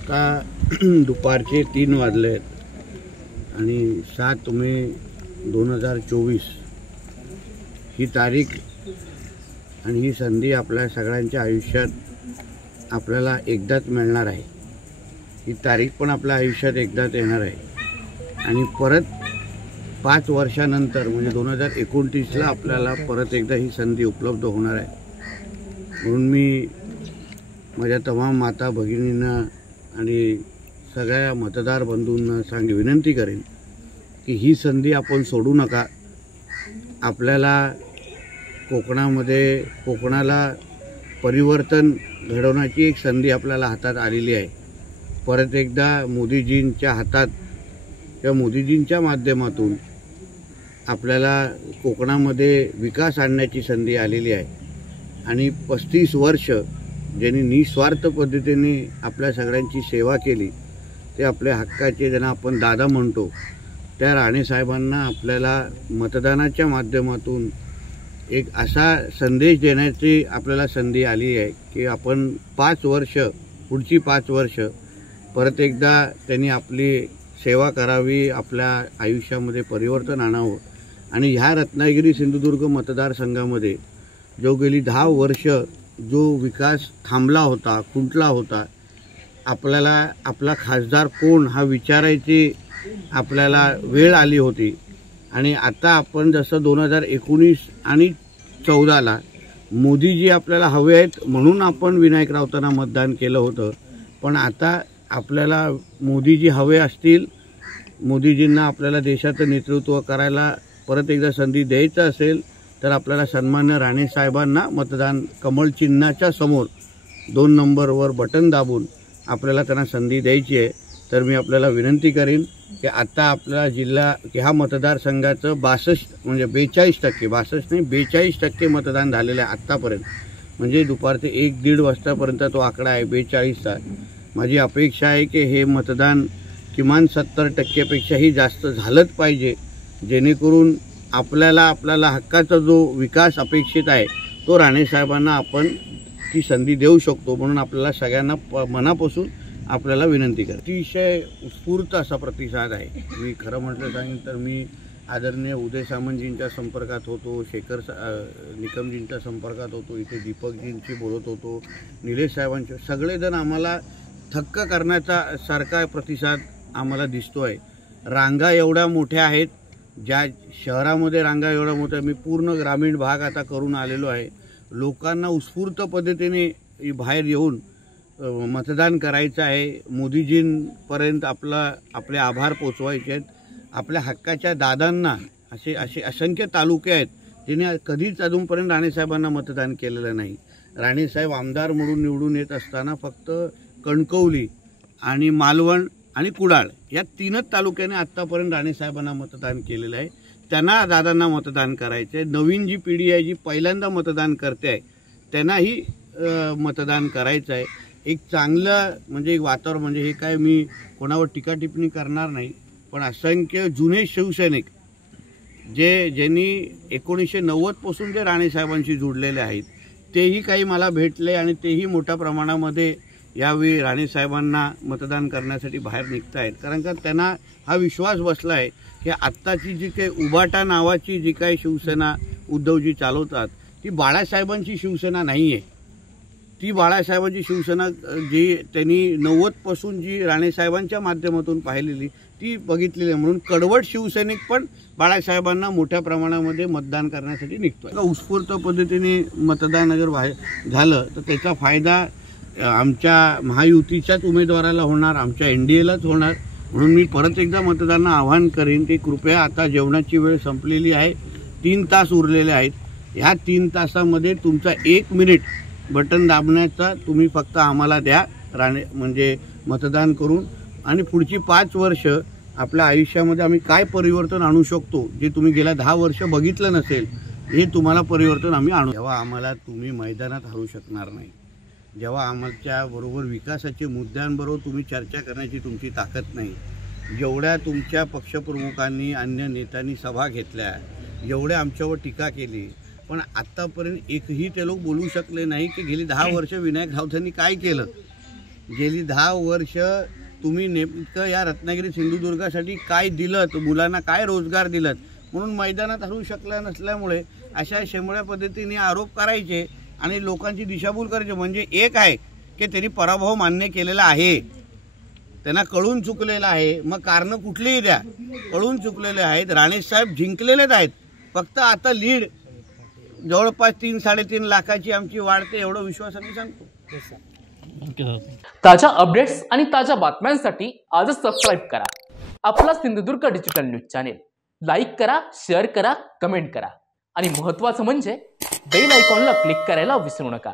आता दुपारचे 3 वाजले आणि 7 मे 2024 ही तारीख आणि ही संधी आपल्या सगळ्यांच्या आयुष्यात आपल्याला एकदाच मिळणार आहे। ही तारीख पण आपल्या आयुष्यात एकदाच येणार आहे आणि परत 5 वर्षानंतर म्हणजे 2029ला आपल्याला परत एकदा ही संधी उपलब्ध होणार आहे। म्हणून मी माझ्या तमाम माता भगिनींना आणि सगळ्या मतदार बंधूंना विनंती करेन की ही संधी आपण सोडू नका। आपल्याला कोकणाला परिवर्तन घडवण्याची एक संधी आपल्याला हातात आलेली आहे। परत एकदा मोदीजींच्या हातात किंवा मोदीजींच्या माध्यमातून आपल्याला कोकणामध्ये विकास आणण्याची संधी आलेली आहे आणि 35 वर्ष ज्यांनी निस्वार्थ पद्धतीने आपल्या सगळ्यांची सेवा केली ते आपल्या हक्काचे ज्यांना आपण दादा म्हणतो त्या राणे साहेबांना आपल्याला मतदानाच्या माध्यमातून एक असा संदेश देण्याची आपल्याला संधी आली आहे की आपण 5 वर्ष पुढची 5 वर्ष परत एकदा त्यांनी आपली सेवा करावी, आपल्या आयुष्यामध्ये परिवर्तन आणावं आणि ह्या रत्नागिरी सिंधुदुर्ग मतदारसंघामध्ये जो गेली 10 वर्ष जो विकास थांबला होता, खुंटला होता, आपल्याला आपला खासदार कोण हा विचारायची आपल्याला वेळ आली होती आणि आता आपण जसं 2019 आणि 14ला मोदीजी आपल्याला हवे आहेत म्हणून आपण विनायक राऊतांना मतदान केलं होतं, पण आता आपल्याला मोदीजी हवे असतील, मोदीजींना आपल्याला देशाचं नेतृत्व करायला परत एकदा संधी द्यायचं असेल तर आपल्याला सन्मान्य राणे साहेबांना मतदान कमळ चिन्हाच्या समोर 2 नंबरवर बटन दाबून आपल्याला त्यांना संधी द्यायची आहे। तर मी आपल्याला विनंती करीन की आता आपला जिल्हा ह्या मतदारसंघाचं 62 म्हणजे 42% 62 नाही 42% मतदान झालेलं आहे आत्तापर्यंत। म्हणजे दुपारचे 1-1.5 वाजतापर्यंत तो आकडा आहे 42चा। माझी अपेक्षा आहे की हे मतदान किमान 70% पेक्षाही जास्त झालंच पाहिजे, जेणेकरून आपल्याला हक्काचा जो विकास अपेक्षित आहे तो राणे साहेबांना आपण ती संधी देऊ शकतो। म्हणून आपल्याला सगळ्यांना मनापासून आपल्याला विनंती करते। अतिशय उत्स्फूर्त असा प्रतिसाद आहे। मी खरं म्हटलं सांगेन तर मी आदरणीय उदय सामंतजींच्या संपर्कात होतो, शेखर निकमजींच्या संपर्कात होतो, इथे दीपकजींशी बोलत होतो, निलेश साहेबांचे सगळेजण आम्हाला थक्क करण्याचा सारखा प्रतिसाद आम्हाला दिसतो आहे। रांगा एवढ्या मोठ्या आहेत, ज्या शहरामध्ये रांगा एवढ्या मोठ्या, मी पूर्ण ग्रामीण भाग आता करून आलेलो आहे। लोकांना उत्स्फूर्त पद्धतीने बाहेर येऊन मतदान करायचं आहे, मोदीजींपर्यंत आपले आभार पोचवायचे आहेत। आपल्या हक्काच्या दादांना असे असंख्य तालुके आहेत ज्यांनी कधीच अजूनपर्यंत राणेसाहेबांना मतदान केलेलं नाही। राणेसाहेब आमदार म्हणून निवडून येत असताना फक्त कणकवली आणि मालवण आणि कुडाळ या 3च तालुक्याने आत्तापर्यंत राणेसाहेबांना मतदान केलेलं आहे। त्यांना दादांना मतदान करायचं आहे। नवीन जी पिढी आहे जी पहिल्यांदा मतदान करते आहे त्यांनाही मतदान करायचं आहे। एक चांगलं म्हणजे एक वातावरण म्हणजे हे काय मी कोणावर टीका टिप्पणी करणार नाही, पण असंख्य जुने शिवसैनिक ज्यांनी 1990 पासून जे राणेसाहेबांशी जुडलेले आहेत तेही काही मला भेटले आणि तेही मोठ्या प्रमाणामध्ये यावेळी राणेसाहेबांना मतदान करण्यासाठी बाहेर निघत आहेत। कारण का त्यांना हा विश्वास बसला आहे की आत्ताची जी काही उबाटा नावाची जी काही शिवसेना उद्धवजी चालवतात ती बाळासाहेबांची शिवसेना नाही आहे। ती बाळासाहेबांची शिवसेना जी त्यांनी 90 पासून जी राणेसाहेबांच्या माध्यमातून पाहिलेली ती बघितलेली आहे। म्हणून कडवट शिवसैनिक पण बाळासाहेबांना मोठ्या प्रमाणामध्ये मतदान करण्यासाठी निघतोय। उत्स्फूर्त पद्धतीने मतदान जर झालं तर त्याचा फायदा आमच्या महायुतीच्याच उमेदवाराला होणार, आमच्या NDAलाच होणार। म्हणून मी परत एकदा मतदारांना आवाहन करेन की कृपया आता जेवणाची वेळ संपलेली आहे, 3 तास उरलेले आहेत। ह्या 3 तासामध्ये तुमचा 1 मिनिट बटन दाबण्याचा तुम्ही फक्त आम्हाला द्या म्हणजे मतदान करून, आणि पुढची 5 वर्ष आपल्या आयुष्यामध्ये आम्ही काय परिवर्तन आणू शकतो जे तुम्ही गेल्या 10 वर्ष बघितलं नसेल हे तुम्हाला परिवर्तन आम्ही आणू। जेव्हा आम्हाला तुम्ही मैदानात हरवू शकणार नाही, जेव्हा आमच्या बरोबर विकासाच्या मुद्द्यांबरोबर तुम्ही चर्चा करण्याची तुमची ताकद नाही, जेवढ्या तुमच्या पक्षप्रमुखांनी अन्य नेत्यांनी सभा घेतल्या, जेवढ्या आमच्यावर टीका केली, पण आत्तापर्यंत एकही ते लोक बोलू शकले नाही की गेली 10 वर्ष विनायक राऊतांनी काय केलं। गेली 10 वर्ष तुम्ही नेमकं या रत्नागिरी सिंधुदुर्गासाठी काय दिलं, मुलांना काय रोजगार दिलं, म्हणून मैदानात हरवू शकला नसल्यामुळे अशा शेंबड्या पद्धतीने आरोप करायचे आणि लोकांची दिशाभूल करायची. म्हणजे एक आहे की त्यांनी पराभव मान्य केलेला आहे, त्यांना कळून चुकलेलं आहे. मग कारणं कुठलीही द्या, कळून चुकलेले आहेत. राणेसाहेब जिंकलेलेच आहेत, फक्त आता लीड जवळपास 3-3.5 लाखाची आमची वाढते, एवढं विश्वासाने सांगतो. ताज्या अपडेट्स आणि ताज्या बातम्यांसाठी आजच सबस्क्राईब करा आपला Sindhudurg digital news channel. Like करा, शेअर करा, कमेंट करा आणि महत्त्वाचं म्हणजे बेल आयकॉनला क्लिक करायला विसरू नका.